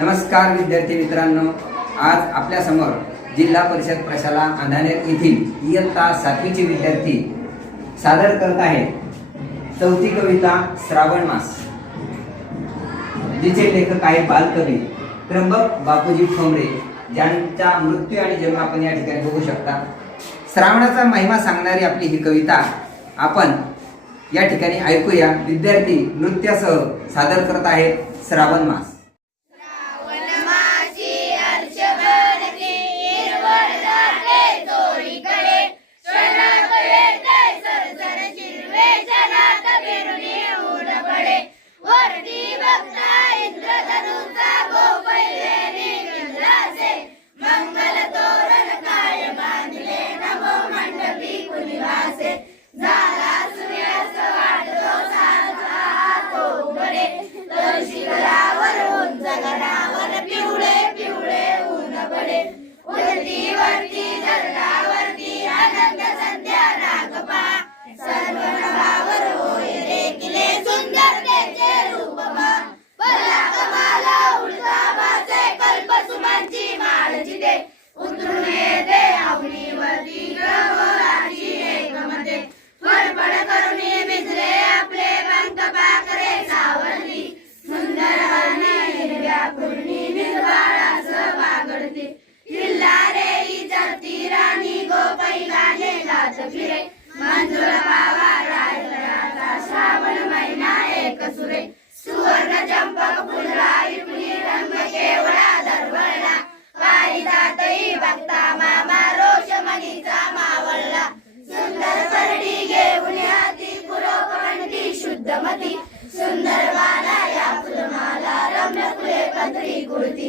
नमस्कार विद्यार्थी मित्रांनो. आज आपल्यासमोर जिल्हा परिषद प्रशाला अंधाने येथील इयत्ता सातवीचे विद्यार्थी सादर करत आहेत. चौथी कविता श्रावण मास. जिचे लेखक आहे बालकवी त्र्यंबक बापूजी ठोंबरे. ज्यांचा मृत्यू आणि जन्म आपण या ठिकाणी बघू शकता. श्रावणाचा महिमा सांगणारी आपली ही कविता आपण या ठिकाणी ऐकूया. विद्यार्थी नृत्यासह सादर करत आहेत श्रावण मास. കൊടുത്തി